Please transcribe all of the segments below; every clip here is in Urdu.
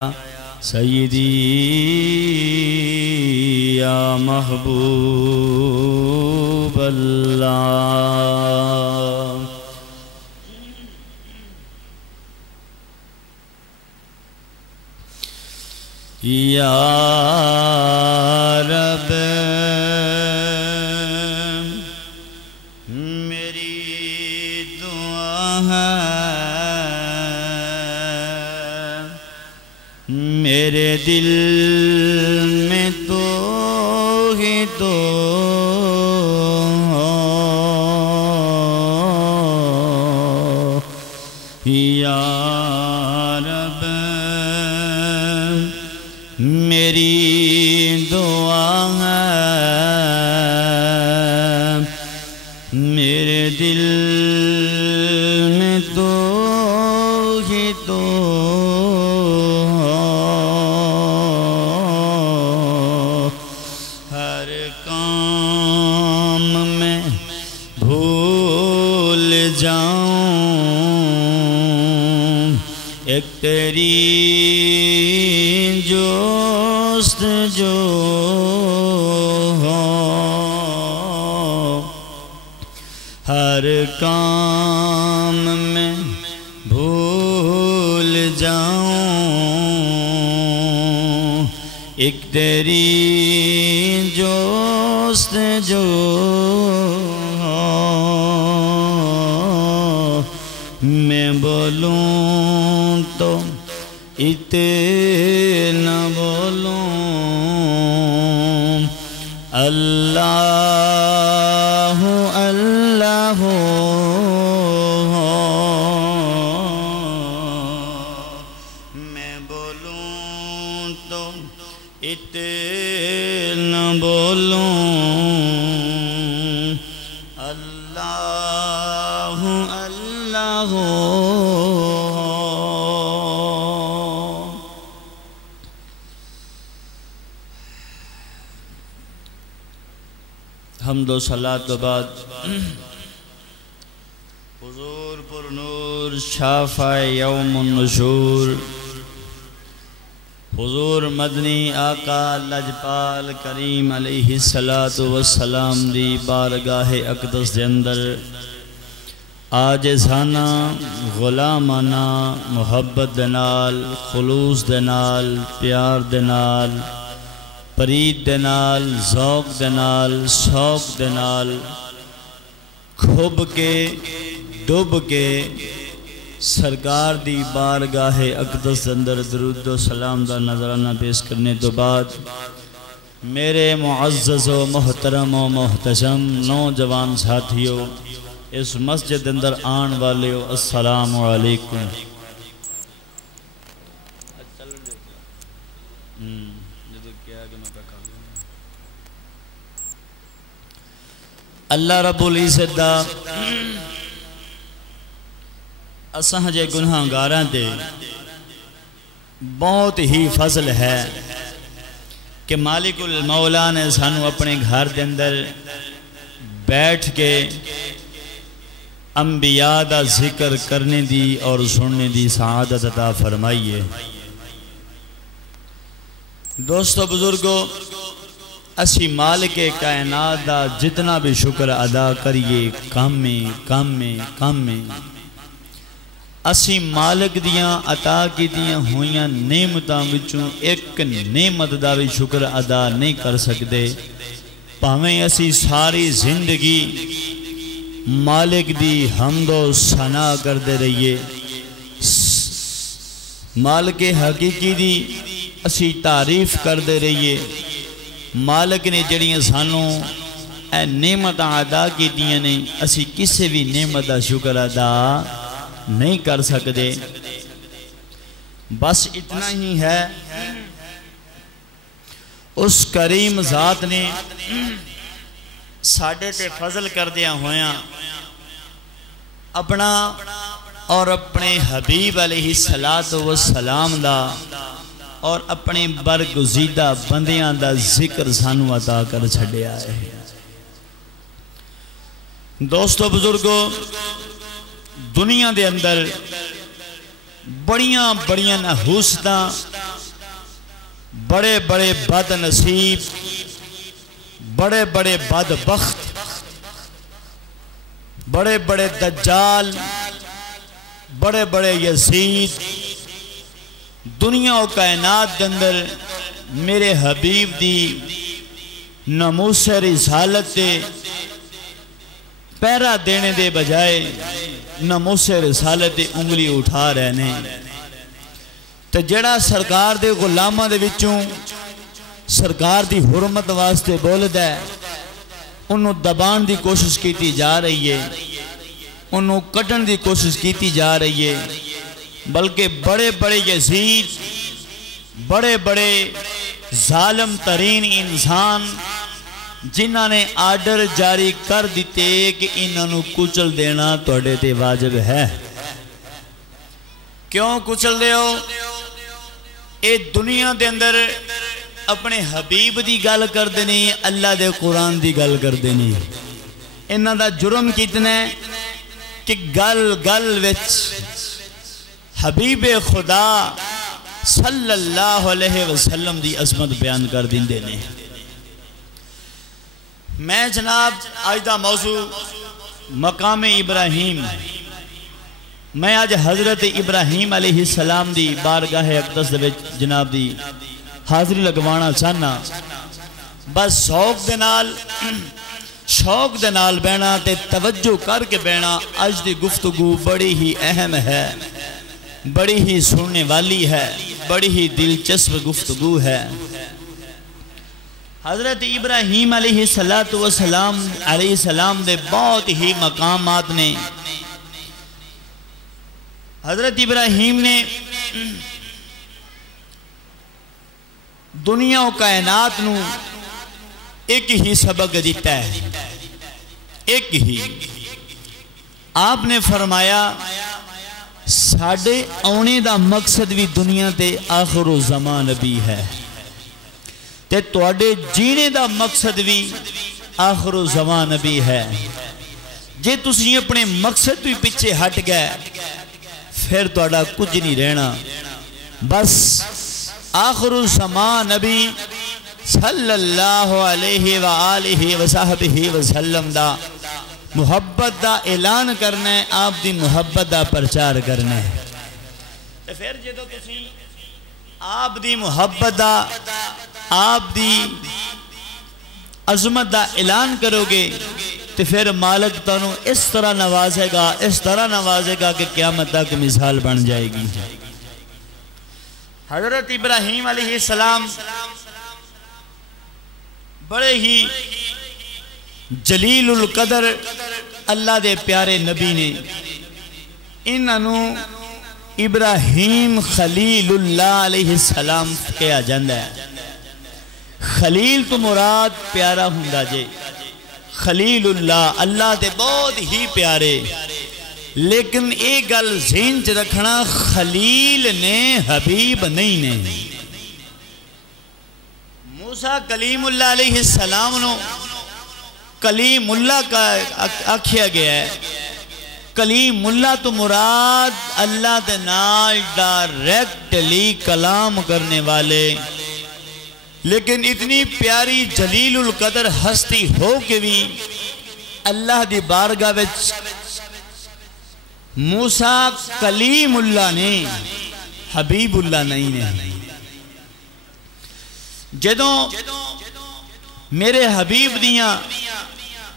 سیدی یا محبوب اللہ یا رب میری دعا ہے میرے دل میں تو ہی تو یا رب میری دعا ہے میرے دل میں تو ہی تو ہر کام میں بھول جاؤں ایک تیری جستجو ہو ہر کام میں بھول جاؤں ایک تیری جستجو ہو میں بولوں تو اتنا بولوں اللہ اللہ میں بولوں تو اتنا بولوں اللہ اللہ حمد و صلاۃ و بعد حضور پر نور شافع یوم النشور حضور مدنی آقا لجپال کریم علیہ السلام دی بارگاہ اقدس دے اندر عاجزانہ غلامانہ محبت دے نال خلوص دے نال پیار دے نال پرید دے نال ذوق دے نال شوق دے نال کھب کے ڈب کے سرکار دی بارگاہ اقدس اندر درود و سلام دا نظرانہ پیش کرنے تو بعد میرے معزز و محترم و محتشم نوجوان ساتھیوں اس مسجد اندر آن والے السلام علیکم اللہ رب العزت دا اساں جے گناہ گاراں تے بہت ہی فضل ہے کہ مالک المولا نے سانو اپنے گھر دے اندر بیٹھ کے انبیاء دا ذکر کرنے دی اور سننے دی سعادت عطا فرمائیے دوستو بزرگو اسی مالک کائنات دا جتنا بھی شکر ادا کریے کم میں اسی مالک دیاں عطا کی دیاں ہویاں نعمتاں وچوں ایک نعمت دا بھی شکر ادا نہیں کر سکتے پاویں اسی ساری زندگی مالک دی حمد و ثنا کردے رہیے مالک حقیقی دی اسی تعریف کردے رہیے مالک نے جڑیاں سانوں اے نعمت ادا کی دیاں نے اسی کسے بھی نعمت دا شکر ادا نہیں کر سکتے بس اتنا ہی ہے اس کریم ذات نے ساڑھے تے فضل کر دیا ہویاں اپنا اور اپنے حبیب علیہ السلام دا اور اپنے برگزیدہ بندیاں دا ذکر سانو عطا کر چھڑے آئے دوستو بزرگو دنیا دے اندر بڑیاں نحوستاں بڑے بڑے بد نصیب، بڑے بڑے بدبخت، بڑے بڑے دجال، بڑے بڑے یزید دنیا و کائنات کے اندر میرے حبیب دی ناموس رسالت دے پیرا دینے دے بجائے ناموس رسالت دے انگلی اٹھا رہنے، تو جڑا سرکار دے غلامہ دے وچوں سرکار دی حرمت واسطے بولدا ہے انہوں دبان دی کوشش کیتی جا رہی ہے، انہوں کٹن دی کوشش کیتی جا رہی ہے، بلکہ بڑے بڑے یزید، بڑے بڑے ظالم ترین انسان جنہاں نے آرڈر جاری کر دیتے کہ انہوں کچل دینا توڑے تے واجب ہے۔ کیوں کچل دے ہو؟ اے دنیا دے اندر اپنے حبیب دی گل کر دینی، اللہ دے قرآن دی گل کر دینی۔ انہاں دا جرم کتنا ہے کہ گل گل وچ حبیب خدا صلی اللہ علیہ وسلم دی عظمت بیان کر دین دینے۔ میں جناب آج دا موضوع مقام ابراہیم، میں آج حضرت ابراہیم علیہ السلام دی بارگاہ اقدس دے جناب دی حاضری لگوانا چاہنا، بس شوق دے نال بینا تے توجہ کر کے بینا۔ آج دی گفتگو بڑی ہی اہم ہے، بڑی ہی سننے والی ہے، بڑی ہی دلچسپ گفتگو ہے۔ حضرت ابراہیم علیہ السلام دے بہت ہی مقامات نے۔ حضرت ابراہیم نے دنیا و کائنات نو ایک ہی سبق دیتا ہے، ایک ہی۔ آپ نے فرمایا ساڑھے آنے دا مقصد بھی دنیا تے آخر و زمان نبی ہے، تے توڑے جینے دا مقصد بھی آخر و زمان نبی ہے۔ جے تسی اپنے مقصد بھی پیچھے ہٹ گئے پھر توڑا کچھ نہیں رہنا، بس آخر و زمان نبی صلی اللہ علیہ وآلہ وصحبہ وسلم دا محبت دا اعلان کرنا ہے، آپ دی محبت دا پرچار کرنا ہے۔ پھر جدو تسی آپ دی محبت دا، آپ دی عظمت دا اعلان کرو گے تو پھر مالک تانوں اس طرح نوازے گا، اس طرح نوازے گا کہ قیامت تک مثال بن جائے گی۔ حضرت ابراہیم علیہ السلام بڑے ہی جلیل القدر اللہ دے پیارے نبی نے، انہوں ابراہیم خلیل اللہ علیہ السلام کہا جاندہ ہے۔ خلیل تو مراد پیارا ہوندا جے، خلیل اللہ اللہ دے بہت ہی پیارے، لیکن ایک گل ذہن چ رکھنا، خلیل نے حبیب نہیں نے۔ موسیٰ کلیم اللہ علیہ السلام نو کلیم اللہ کا آکھیا گیا ہے۔ کلیم اللہ تو مراد اللہ دے نال ڈائریکٹلی کلام کرنے والے، لیکن اتنی پیاری جلیل القدر ہستی ہو کے بھی اللہ دی بارگاہ وچ موسیٰ کلیم اللہ نے حبیب اللہ نہیں نے۔ جدوں میرے حبیب دیاں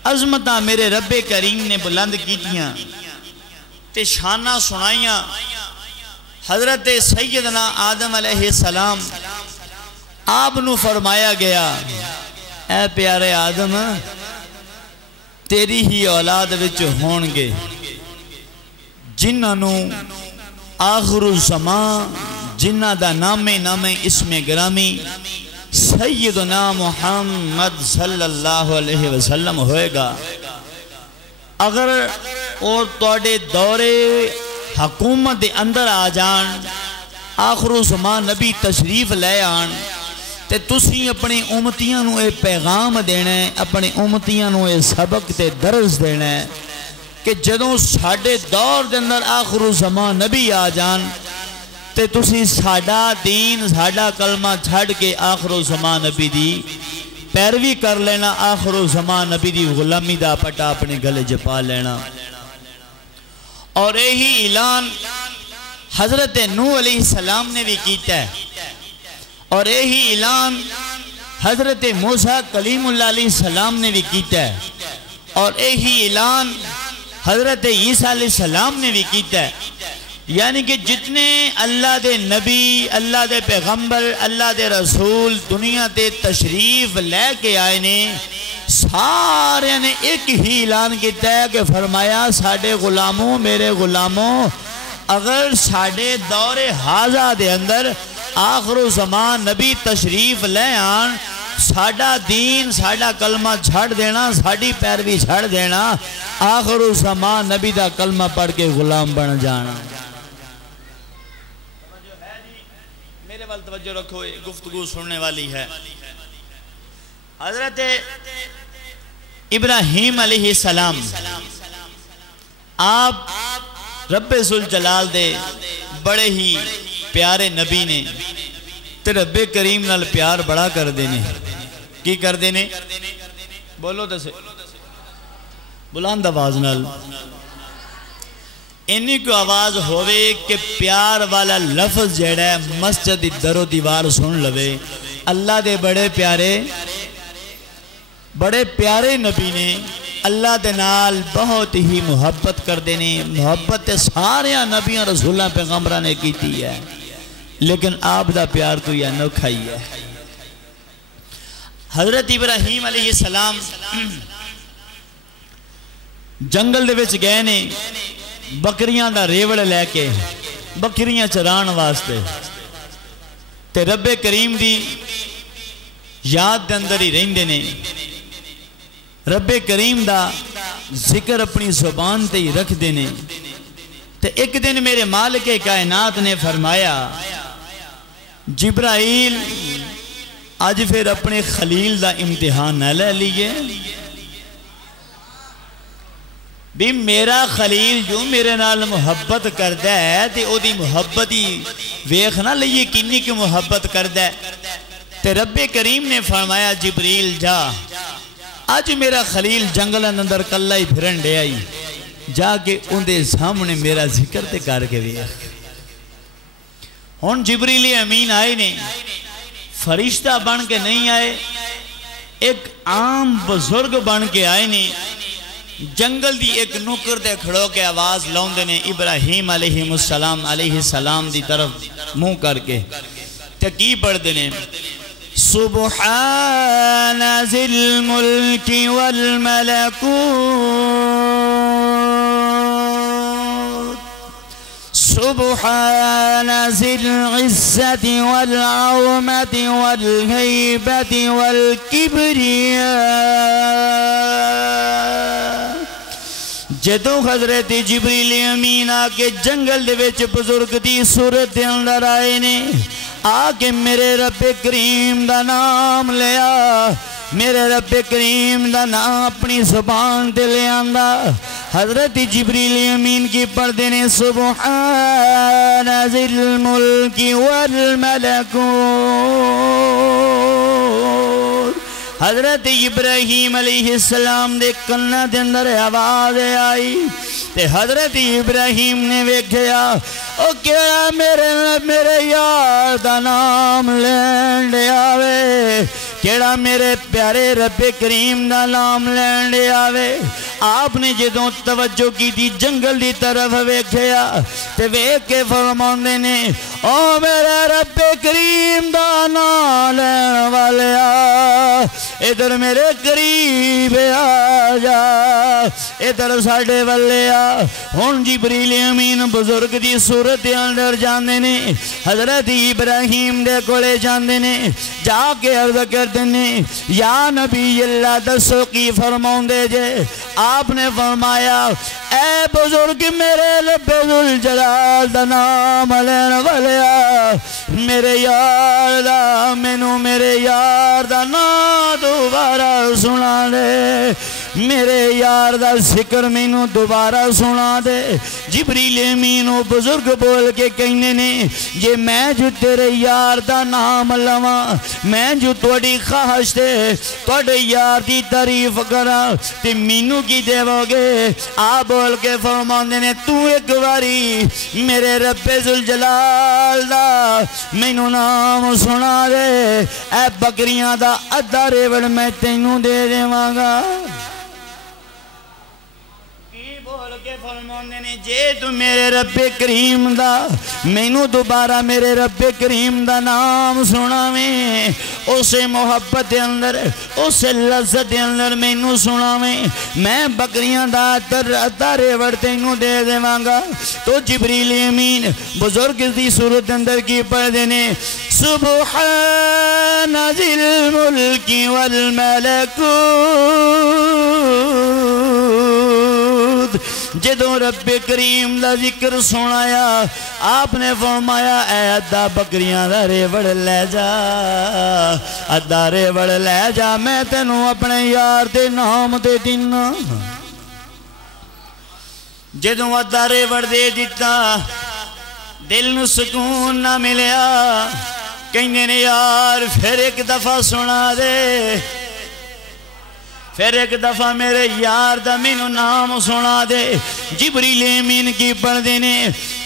عظمتاں میرے رب کریم نے بلند کیتیاں تے شانہ سنائیاں، حضرت سیدنا آدم علیہ السلام آپ نو فرمایا گیا، اے پیارے آدم تیری ہی اولاد وچ ہونگے جنہاں نو آخر الزمان، جنہاں دا نام اسم گرامی سیدنا محمد صلی اللہ علیہ وسلم ہوئے گا۔ اگر اور توڑے دورے حکومت دے اندر آ جان، آخر الزمان نبی تشریف لے آن، تے تسی اپنی امتیاں نو اے پیغام دینا ہے، اپنی امتیاں نو اے سبق تے درس دینا ہے کہ جدوں ساڑھے دور دے اندر آخر الزمان نبی آ جان تے تسی ساڈا دین ساڈا کلمہ چھڑ کے آخر الزمان نبی دی پیروی کر لینا، آخر الزمان نبی دی غلامی دا پٹا اپنے گلے جپا لینا۔ اور یہی اعلان حضرت نوح علیہ السلام نے بھی کیتا ہے، اور یہی اعلان حضرت موسیٰ کلیم اللہ علیہ السلام نے بھی کیتا ہے، اور یہی اعلان حضرت عیسیٰ علیہ السلام نے بھی کیتا ہے۔ یعنی کہ جتنے اللہ دے نبی، اللہ دے پیغمبر، اللہ دے رسول دنیا تے تشریف لے کے آئے نے، سارے نے ایک ہی اعلان کیتا ہے کہ فرمایا ساڑھے غلاموں، میرے غلاموں، اگر ساڑھے دور حاضر دے اندر آخر الزمان نبی تشریف لے آن، ساڑھا دین ساڑھا کلمہ چھڑ دینا، ساڑھی پیروی چھڑ دینا، آخر الزمان نبی دا کلمہ پڑھ کے غلام بن جانا۔ میرے وال توجہ رکھو، گفتگو سننے والی ہے۔ حضرت ابراہیم علیہ السلام آپ رب ذوالجلال دے بڑے ہی پیارے نبی نے، تے رب کریم نال پیار بڑا کر دینے۔ کی کر دینے؟ بولو دسے بلند آواز نال، انہی کو آواز ہوئے کہ پیار والا لفظ جیڑا ہے مسجد در و دیوار سن لوے۔ اللہ دے بڑے پیارے نبی نے اللہ دے نال بہت ہی محبت کر دینے، محبت سارے نبیوں رسولہ پیغمبرہ نے کیتی ہے، لیکن آپ دا پیار کوئی انوکھا ہی ہے۔ حضرت ابراہیم علیہ السلام جنگل دے وچ گئے نے بکریاں دا ریوڑ لے کے، بکریاں چران واسطے، تے رب کریم دی یاد دے اندر ہی رہندے نے، رب کریم دا ذکر اپنی زبان تے ہی رکھ دینے۔ تے ایک دن میرے مالک کائنات نے فرمایا جبرائیل آج پھر اپنے خلیل دا امتحان نہ لے لیے، بھی میرا خلیل جو میرے نال محبت کردہ ہے تے او دی محبت ہی ویخ نہ لئیے کنی کی محبت کردہ ہے۔ تے رب کریم نے فرمایا جبریل جا، آج میرا خلیل جنگل اندر کلہ ہی پھرن دے آئی، جا کے ان دے سامنے میرا ذکر تے کر کے ویخ۔ ہون جبریل امین آئے نے، فرشتہ بن کے نہیں آئے، ایک عام بزرگ بن کے آئے نے، جنگل دی ایک نکر دے کھڑو کے آواز لوندے نے ابراہیم علیہ السلام دی طرف منہ کر کے تکی پڑھ دینے سبحان ذی الملک والملکوت سبحان ذی العزت والعظمت والہیبت والکبریاء۔ جدو حضرت جبریل امین آکے جنگل دے وچ بزرگ دی صورت اندر آئے نے، آکے میرے رب کریم دا نام لیا، میرے رب کریم دا نام اپنی زبان دے لے آندہ، حضرت جبریل امین کی پڑھ دینے سبحان ذی الملک والملکوت۔ حضرت ابراہیم علیہ السلام دے کنہ دے اندر آواز آئی تے حضرت ابراہیم نے ویکھیا او کیڑا میرے یار دا نام لین دے آوے، کیڑا میرے پیارے رب کریم دا نام لین دے آوے۔ آپ نے جدوں توجہ کی دی جنگل دی طرف ویکھیا تے ویکھ کے فرماندے نے او میرے رب کریم دا نام لین والیا ادھر میرے قریب آ جا، ادھر ساڑھے والے آ۔ ہون جبریل امین بزرگ دی صورت اندر جاندے نے، حضرت ابراہیم دے کولے جاندے نے، جا کے عرض کردے نے یا نبی اللہ دسو کی فرماؤں دے جے۔ آپ نے فرمایا اے بزرگ میرے رب ذوالجلال دا نام لین والیا، میرے یار دا مینوں میرے یار دا نام دوبارہ سنا دے۔ میرے یار دا ذکر مینوں دوبارہ سنا دے۔ جبریل امین او بزرگ بول کے کہنے نے جے میں جو تیرے یار دا نام لواں، میں جو توڑی خواہش تے توڑے یار دی تعریف کرا تے مینوں کی دیو گے؟ آ بول کے فرماندے نے تو ایک باری میرے رب ذوالجلال دا مینوں نام سنا دے، اے بکریاں دا ادھا ریوڑ میں تینوں دے دیواں گا۔ بول کے فرماندے نے جے تو میرے رب کریم دا مینوں دوبارہ میرے رب کریم دا نام سناویں، اسے محبت دے اندر اسے لذت دے اندر مینوں سناویں، میں بکریاں دا ادھا ریوڑ تینوں دے دیواں گا۔ تو جبریل امین بزرگ دی صورت اندر کی پڑھ دینے سبحان ذی الملک والملکوت۔ جدوں رب کریم دا ذکر سنایا آپ نے فرمایا اے ادھا بکریاں دا ریوڑ لے جا، ادھا ریوڑ لے جا، میں تینوں اپنے یار دے نام دے دینا۔ جدوں ادھا ریوڑ دے دیتا دل نو سکون نہ ملیا، کہنے نے یار پھر ایک دفعہ سنا دے، پھر ایک دفعہ میرے یار دا مینوں نام سنا دے۔ جبریل امین کی پڑھ دینے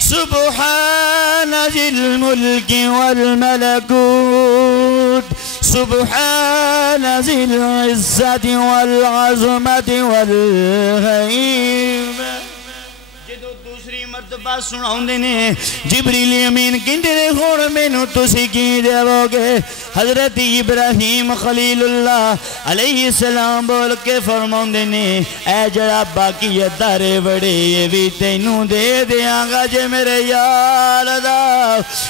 سبحان ذی الملک والملکوت، سبحان ذی العزت والعظمت والغیب۔ جدو دوسری مرتبہ سناؤں دینے جبریل امین کہندے نے ہون مینوں تسی کی دیو گے؟ حضرت ابراہیم خلیل اللہ علیہ السلام بول کے فرماؤں دینے اے جڑا باقی ادھارے بڑے یہ بھی تینوں دے دیاں گا جے میرے یار دا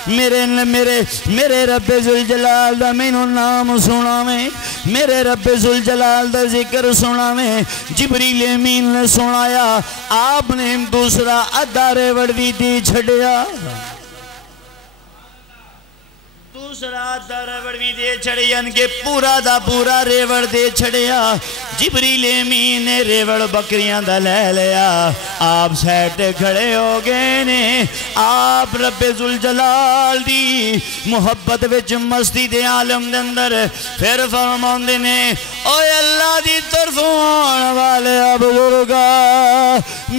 میرے رب ذوالجلال دا مینوں نام سناویں، میرے رب ذوالجلال دا ذکر سناویں۔ جبریل امین نے سنایا، آپ نے دوسرا ادھا ریوڑ بھی دی چھڑیا، دوسرا ادھا ریوڑ بھی دے چھڑیا، ان کے پورا دا پورا ریوڑ دے چھڑیا۔ جبریل امین نے ریوڑ بکریاں دا لے لیا، آپ سیٹ کھڑے ہو گئے نے، آپ رب ذوالجلال دی محبت وچ مستی دے عالم دے اندر پھر فرماندے نے اوے اللہ دی طرف آن والے بزرگا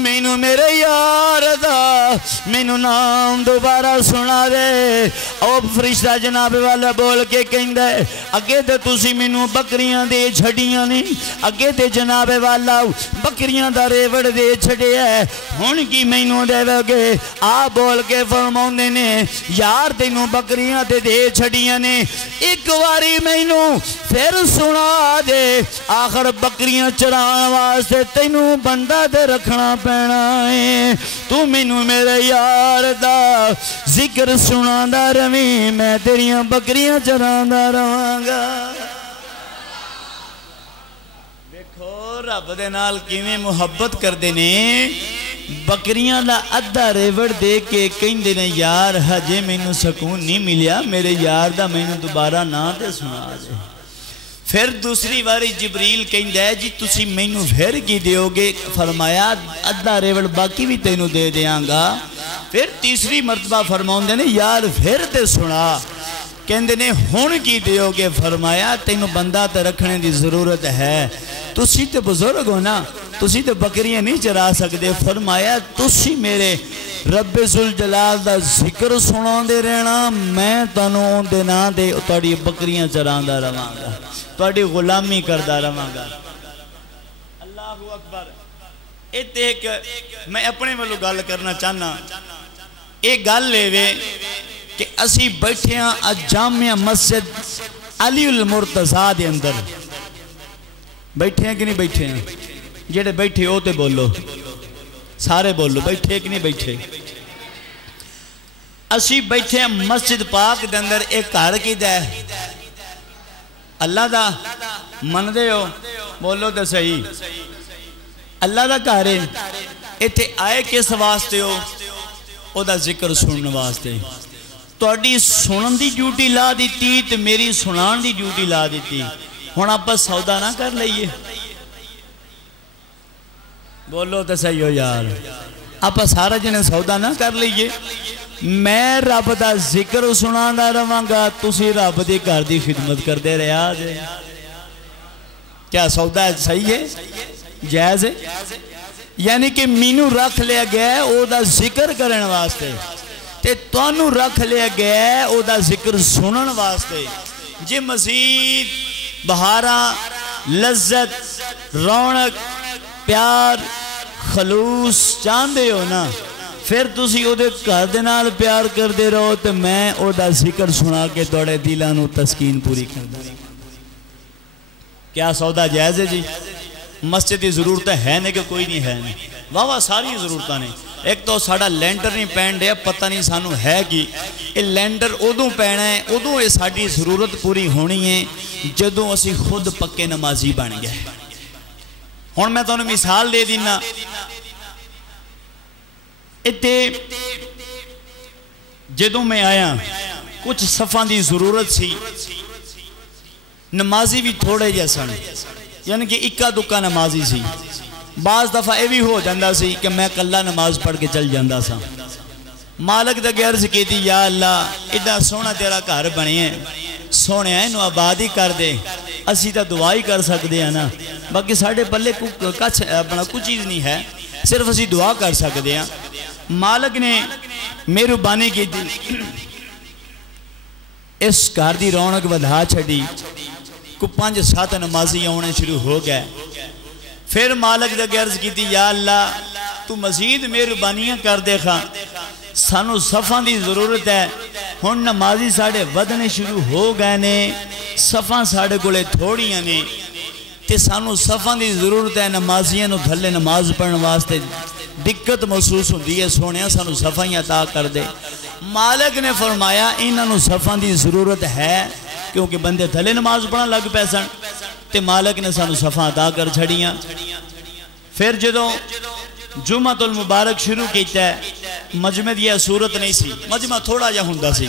مینوں میرے یار دا مینوں نام دوبارہ سنا دے۔ او فرشتہ جناب والا بول کے کہندہ ہے اگے تے تسی مینوں بکریاں دے چھڑیاں نہیں، اگے تے جناب والا بکریاں دا ریوڑ دے چھڑے ہے، ہن کی مینوں دے گے؟ آپ بول کے فرماؤندے نے یار تینوں بکریاں دے چھڑیاں نے، ایک واری مینوں پھر سنا دے، آخر بکریاں چران واسطے تینوں بندہ دے رکھنا پینا ہے، تو مینوں میرے یار دا ذکر سنا دا رویں، میں تیریاں بکریاں چران دا رواں گا۔ دیکھو رب دے نال کیویں محبت کر دینے، بکریاں دا ادھا ریوڑ دے کے کہندے نے یار ہجے مینوں سکون نہیں ملیا، میرے یار دا مینوں دوبارہ نہ دے سنا دے۔ پھر دوسری باری جبریل کہندہ ہے جی تسی مینوں پھر کی دیو گے؟ فرمایا ادھا ریوڑ باقی بھی تینوں دے دیاں گا۔ پھر تیسری مرتبہ فرماؤں دے نے یار پھر تے سنا، کہندے نے ہون کی دیو گے؟ فرمایا تینوں بندہ تے رکھنے دی ضرورت ہے، تسی تے بزرگ ہو نا، تسی تے بکریاں نہیں چرا سکتے۔ فرمایا تسی میرے رب ذوالجلال دا ذکر سناؤں دے رہنا، میں تانوں دے نا دے تاڑی بکریاں چران دا رواں گا، تاڑی غلامی کردہ رواں گا۔ اللہ اکبر۔ ایک میں اپنے ملو گال کرنا چاہنا، ایک گال لے وے کہ اسی بیٹھے ہیں جامعہ مسجد علی المرتضیٰ دے اندر، بیٹھے ہیں کہ نہیں بیٹھے ہیں؟ جیڑے بیٹھے ہوتے بولو، سارے بولو بیٹھے کہ نہیں بیٹھے؟ اسی بیٹھے ہیں مسجد پاک دے اندر، ایک گھر کی دے اللہ دا من دے ہو بولو دے صحیح، اللہ دا گھر ہے، ایتھے آئے کس واسطے ہو؟ او دا ذکر سنن واسطے، توڑی سنن دی ڈیوٹی لا دیتی تے میری سنان دی ڈیوٹی لا دیتی، ہون آپ بس سودا نہ کر لئیے، بولو تو صحیح ہو یار. آپ سارا جنے سودا نہ کر لیے. میں رب دا ذکر سنا دا رہاں گا, تسی رب دی گھر دی خدمت کر دے رہا جے. کیا سودا صحیح ہے, جائز ہے؟ یعنی کہ مینو رکھ لیا گیا ہے او دا ذکر کرن واسطے, تے توانو رکھ لیا گیا ہے او دا ذکر سنن واسطے. جی مزید بہارا, لذت, رونق, پیار, خلوص چاندے ہو نا, پھر تسی او دے گھر دے نال پیار کر دے رہو تے میں او دا ذکر سنا کے توڑے دلانو تسکین پوری کر دے. کیا سودا جائز ہے جی؟ مسجد کی ضرورت ہے نہیں کہ کوئی نہیں ہے نہیں, واہ ساری ضرورتاں نے. ایک تو ساڑا لینڈر نہیں پہن دیا, پتہ نہیں سانو ہے کہ یہ لینڈر ادوں پہنا ہے, ادوں یہ ساری ضرورت پوری ہونی ہے جدوں اسی خود پکے نمازی بن گئے. ہن میں تانوں مثال دے دینا. اتے جدوں میں آیا کچھ صفاں دی ضرورت سی, نمازی بھی تھوڑے جیسن, یعنی کہ اکا دکا نمازی سی. بعض دفعہ یہ بھی ہو جاندہ سی کہ میں کلہ نماز پڑھ کے چل جاندہ سا. مالک دے عرض کی تھی, یا اللہ اتنا سونا تیرا گھر بنے ہیں, سونے ہیں انہوں آبادی کر دے, اسی تا دعائی کر سکتے ہیں نا, باقی ساڑھے پلے کچھ چیز نہیں ہے, صرف اسی دعا کر سکتے ہیں. مالک نے مہربانی کی تھی, اس گھر دی رونق ودھا چھڑی, کو 5-7 نمازی آنے شروع ہو گئے. پھر مالک دے عرض کی تھی, یا اللہ تو مزید مہربانیاں کر دے خواہ, سانو صفاں دی ضرورت ہے. ہن نمازی ساڑھے ودنے شروع ہو گئے نے, صفاں ساڑھے گلے تھوڑیاں نے, تے سانو صفاں دی ضرورت ہے. نمازیاں نو دھلے نماز پڑھن واسطے دقت محسوس ہوندی ہے, سونیا سانو صفاں عطا کر دے. مالک نے فرمایا انہاں نو صفاں دی ضرورت ہے, کیونکہ بندے تھلے نماز پڑھن لگ پیسن, تے مالک نے سانو صفاں عطا کر چھڑیاں. پھر جدوں جمعہ المبارک شروع کیتا ہے, مجمع یہ صورت نہیں سی, مجمع تھوڑا جا ہندہ سی.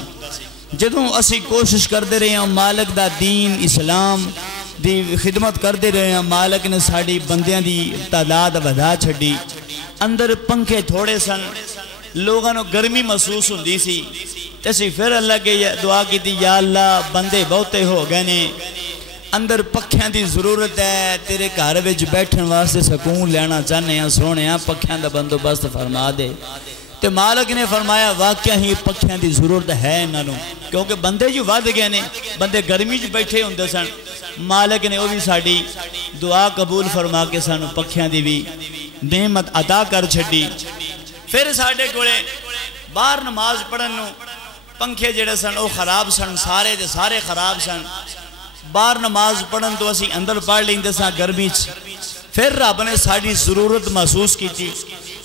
جدوں اسی کوشش کر دے رہے ہیں مالک دا دین اسلام دی خدمت کر دے رہے ہیں, مالک نے ساڑی بندیاں دی تعداد ودھا چھڑی. اندر پنکھے تھوڑے سن, لوگاں نو گرمی محسوس ہوندی سی, تیسی پھر اللہ کے دعا کی تھی, یا اللہ بندے بہتے ہو گئے نے, اندر پکھیاں دی ضرورت ہے, تیرے گھر وچ بیٹھن واسطے سکون لینا چاہنے ہیں, سونے ہیں پکھیاں دا بندوبست فرما دے. تے مالک نے فرمایا واقعہ ہی پکھیاں دی ضرورت ہے انہوں, کیونکہ بندے جو ود گئے نے, بندے گرمی جو بیٹھے ہوندے سن. مالک نے وہ بھی ساڑی دعا قبول فرما کے سانو پکھیاں دی بھی نعمت عطا کر چھڑی. پھر ساڑھے گوڑے باہر نماز پڑھن نو پنکھے جڑے سن او خراب سن, سارے دے سارے خراب سن. باہر نماز پڑھن تو اسی اندر پڑھ لیندے سن گرمی چ. پھر رب نے ساڑھی ضرورت محسوس کی تھی.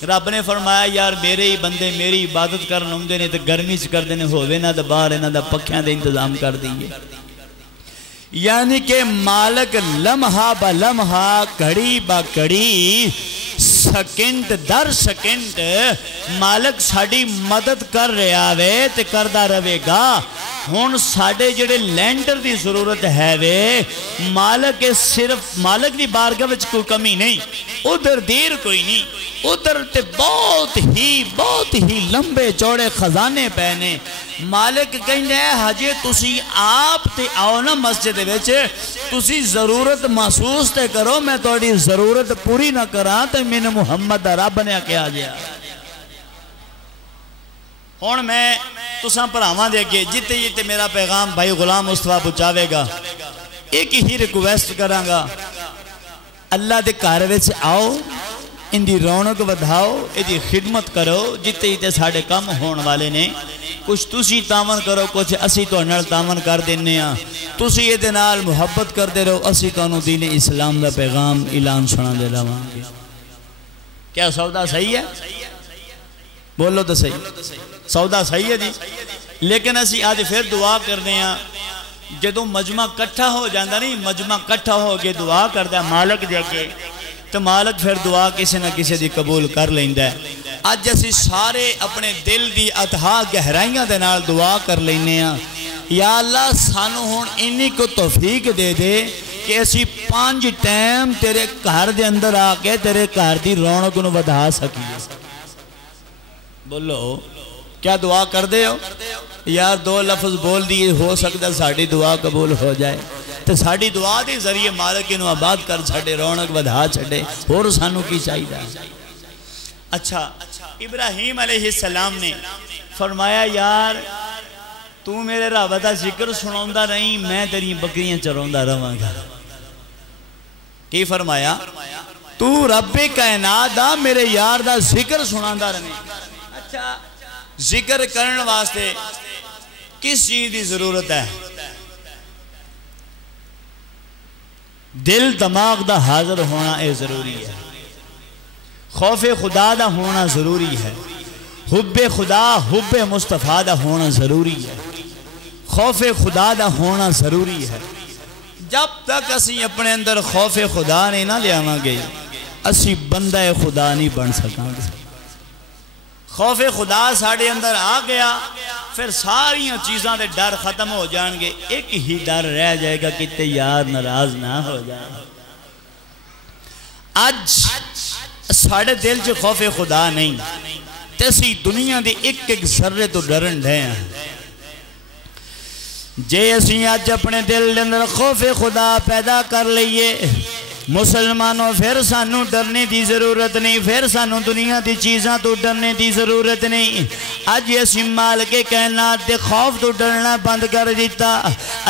رب نے فرمایا, یار میرے ہی بندے میری عبادت کرن ہوندے نے تے گرمی چ کر دینے ہوئے نا, تے باہر انہاں دا پکھیاں دے انتظام کر دیئے. یعنی کہ مالک لمحہ با لمحہ, کڑی با کڑی, سیکنڈ در سیکنڈ مالک ساڑھی مدد کر رہا وے تے کردہ رہے گا. ہون ساڑھے جڑے لینڈر دی ضرورت ہے وے, مالک صرف مالک دی بارگاہ وچ کوئی کمی نہیں, ادھر دیر کوئی نہیں, ادھر تے بہت ہی لمبے چوڑے خزانے پہنے. مالک کہیں ہے حجے تسی آپ تے آؤ نا مسجد وچ, تسی ضرورت محسوس تے کرو, میں توڑی ضرورت پوری نہ کرا تے من محمد رب نے کیا جیا. ہون میں تساں پڑھاواں دے گے جتے جتے میرا پیغام بھائی غلام مصطفیٰ پہنچاوے گا, ایک ہی ریکویسٹ کراں گا, اللہ دے گھر وچ آؤ, ان دی رونق ودھاؤ, ان دی خدمت کرو. جتے جتے ساڑھے کم ہون والے نے, کچھ تسی تاون کرو, کچھ اسی تو انہر تاون کر دینے ہیں, تسی یہ دنال محبت کر دے رہو, اسی تو انہوں دین اسلام دا پیغام اعلان سنا دے رہا. کیا سودا صحیح ہے؟ بولو تو صحیح, سودا صحیح ہے جی. لیکن اسی آج پھر دعا کرنے ہیں, جدوں مجمع کٹھا ہو جاندہ نہیں, مجمع کٹھا ہو گئے دعا کردہ مالک دے کے, تو مالک پھر دعا کسی نہ کسی دی قبول کر لیندہ ہے. آج اسی سارے اپنے دل دی اتھا گہرائیاں دے نال دعا کر لینے ہیں, یا اللہ سانو ہون انہی کو توفیق دے دے کہ اسی 5 ٹائم تیرے گھر دے اندر آ کے تیرے گھر دی رونق نو ودھا سکیے. بولو کیا دعا کر دے ہو یار؟ 2 لفظ بول دیئے ہو سکتا ساڑی دعا قبول ہو جائے. تو ساڑی دعا دے ذریعے مالک انہوں آباد کر چھڑے، رونق ودھا چھڑے، اور سانو کی چاہی دا. اچھا ابراہیم علیہ السلام نے فرمایا یار تو میرے رب دا ذکر سناؤندہ رہی، میں تیری بکریاں چروندہ رہاں گا. کی فرمایا؟ تو رب کائنات دا میرے یار دا ذکر سناؤندہ رہی. اچھا ذکر کرنے واسطے کس چیز دی ضرورت ہے؟ دل دماغ دا حاضر ہونا اے ضروری ہے، خوف خدا دا ہونا ضروری ہے، حب خدا حب مصطفیٰ دا ہونا ضروری ہے، خوف خدا دا ہونا ضروری ہے. جب تک اسی اپنے اندر خوف خدا نہیں نہ لیا گے اسی بندہ خدا نہیں بن سکاں گے. خوف خدا ساڑھے اندر آ گیا پھر ساریاں چیزاں دے ڈر ختم ہو جان گے. ایک ہی ڈر رہ جائے گا کہ تیار ناراض نہ ہو جائے. آج ساڑھے دل جو خوف خدا نہیں تیسی دنیا دے ایک ذرے تو ڈرن ڈھے ہیں. جے اسی آج اپنے دل اندر خوف خدا پیدا کر لئیے مسلمانوں پھر سانو ڈرنے دی ضرورت نہیں، پھر سانو دنیا دی چیزاں تو ڈرنے دی ضرورت نہیں. آج اسی مال کے کائنات دے خوف تو ڈرنا بند کر دیتا،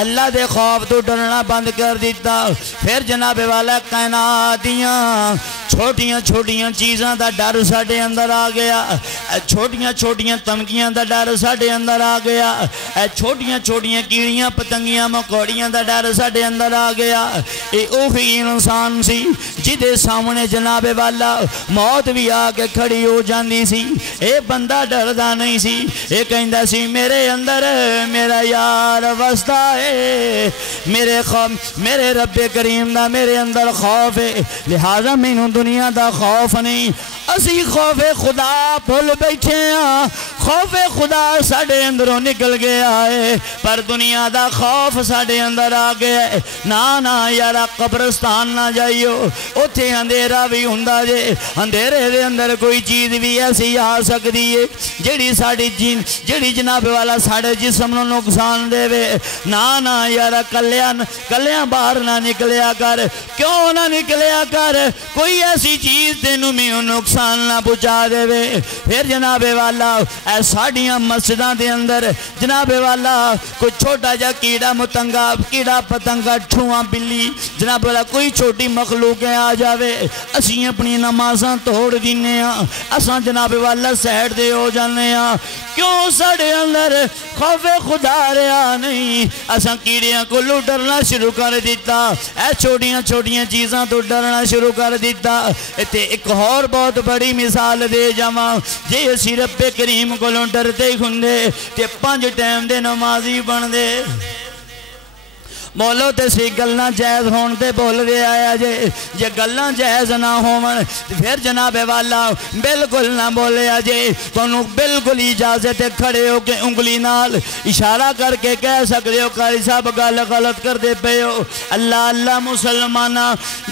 اللہ دے خوف تو ڈرنا بند کر دیتا. پھر جناب والا کائنات دیاں چھوٹیاں چھوٹیاں چیزاں دا ڈر ساڑھے اندر آ گیا، چھوٹیاں چھوٹیاں تمکیاں دا ڈر ساڑھے اندر آ گیا، چھوٹیاں چھوٹیاں کیڑیاں پتنگیاں مکوڑیاں دا ڈر ساڑھے اندر آ گیا. اے اوہی انسان سی جدے سامنے جناب والا موت بھی آکے کھڑی ہو جاندی سی. اے بندہ ڈردہ نہیں سی، اے کہندہ سی میرے اندر میرا یار وسطہ ہے، میرے رب کریم دا میرے اندر خوف ہے، لہذا میں دنیا دا خوف نہیں. اسی خوف خدا بھول بیٹھے ہیں، خوف خدا ساڑھے اندروں نکل گیا ہے پر دنیا دا خوف ساڑھے اندر آ گیا ہے. نا یارا قبرستان نہ جائیو، اتھے اندھیرا بھی ہندہ جے، اندھیرے دے اندر کوئی چیز بھی ایسی آ سکتی ہے جیڑی جناب والا ساڑھے جسم نو نقصان دے وے. نا یارا کلیاں باہر نہ نکلیا کر. کیوں نہ نکلیا کر؟ کوئی ایسی چیز تینوں میں نقصان نہ پہنچا دے وے. پھر جناب والا اے ساڑیاں مسجداں دے اندر جناب والا کوئی چھوٹا جا کیڑا پتنگا ٹھواں بلی جناب والا کوئی چھوٹی مخلوقیں آ جاوے اسی اپنی نمازاں توڑ دینے ہاں، اساں جناب والا سیڑ دے ہو جانے ہاں. کیوں ساڑھے اندر خوف خدا رہا نہیں؟ اساں کیڑیاں کو ڈرنا شروع کر دیتا، اے چھوٹیاں چھوٹیاں چیزاں تو ڈرنا شروع کر دیتا. تے ایک اور بہت بڑی مثال دے جاواں، جے اسی رب کریم کو ڈرتے ہندے تے 5 ٹائم دے نمازی بن دے. بولو تے سی گلنا جائز ہون تے بول رہے آیا جے گلنا جائز نہ ہون پھر جناب والا بالکل نہ بولے آجے تو بالکل اجازت کھڑے ہو کے انگلی نال اشارہ کر کے کہہ سکتے ہو قاری صاحب گل غلط کر دے پے ہو. اللہ مسلمانہ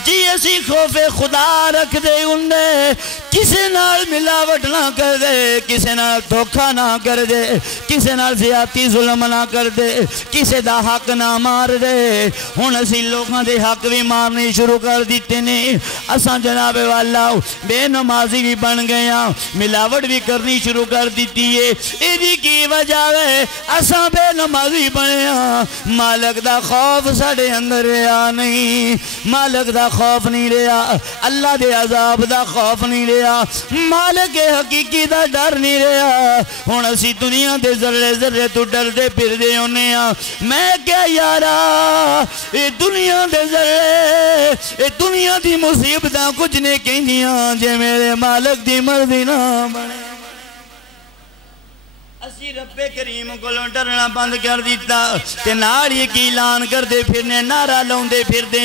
جی اسی خوف خدا رکھ دے اندے کسے نال ملاوٹ نہ کر دے، کسے نال دھوکہ نہ کر دے، کسے نال زیادتی ظلم نہ کر دے، کسے دا حق نہ مار دے. ہون اسی لوگاں دے حق بھی مارنے شروع کر دیتے نے. اساں جناب والا بے نمازی بھی بن گیا، ملاوٹ بھی کرنی شروع کر دیتی ہے. ایدی کی وجہ ہے اساں بے نمازی بنے ہاں، مالک دا خوف ساڑھے اندر رہا نہیں، مالک دا خوف نہیں رہا، اللہ دے عذاب دا خوف نہیں رہا، مالک حقیقی دا ڈر نہیں رہا. ہون اسی دنیا دے ذرے ذرے تو ڈر دے پھر دے ہونے ہاں. میں کیا یارا اے دنیا دے ذرے اے دنیا دی مصیبتاں کچھ نے کہنیاں جے میرے مالک دی مرضی نہ بنے. اسی رب کریم کو ڈرنا بند کر دیتا تے نال ہی کی اعلان کر دے پھرنے نعرہ لاؤں دے پھر دے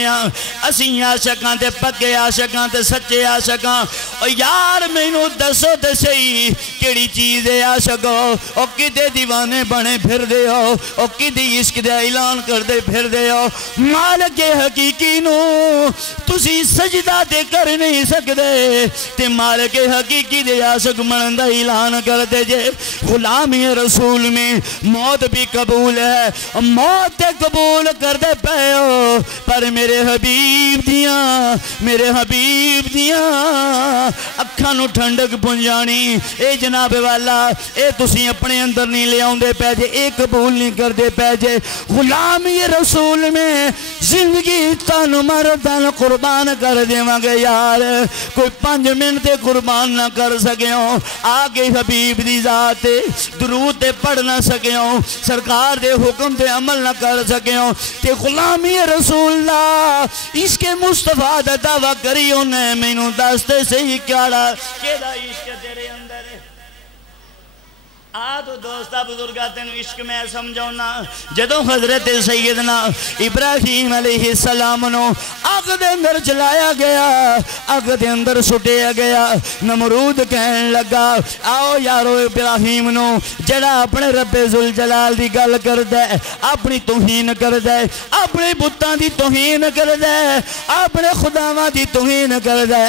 اسی عاشقاں تے پکے عاشقاں تے سچے عاشقاں او یار مینوں دسو تے صحیح کیڑی چیز ہے عاشقو او کدے دیوانے بنے پھر دے او کدی عشق دے اعلان کر دے پھر دے مالک حقیقی نو تسی سجدہ دے کر نہیں سکدے تے مالک حقیقی دے عاشق منن دا اعلان کر دے جے غلام رسول میں موت بھی قبول ہے موت قبول کر دے پے ہو پر میرے حبیب دیاں اکھاں نو ٹھنڈک پنجانی اے جناب والا اے تسی اپنے اندر نہیں لے آؤں دے پے جے اے قبول نہیں کر دے پے جے غلامی رسول میں زندگی تن مردن قربان کر دے مانگے یار کوئی 5 منٹ قربان نہ کر سکے ہوں آگے حبیب دی ذات درود تے پڑھ نہ سکے ہوں سرکار دے حکم تے عمل نہ کر سکے ہوں تے غلامی رسول اللہ عشق مصطفیٰ دا دعویٰ کری انہیں مینوں دستے سے ہی کیڑا کیڑا عشق تیرے اندر ہے آدھو دوستہ بزرگاتیں عشق میں سمجھونا جدوں حضرت سیدنا ابراہیم علیہ السلام نو آگ دے اندر چلایا گیا آگ دے اندر سٹیا گیا نمرود کہن لگا آؤ یارو ابراہیم نو جڑا اپنے رب ذوالجلال دی گل کر دے اپنی توہین کر دے اپنے بتاں دی توہین کر دے اپنے خداواں دی توہین کر دے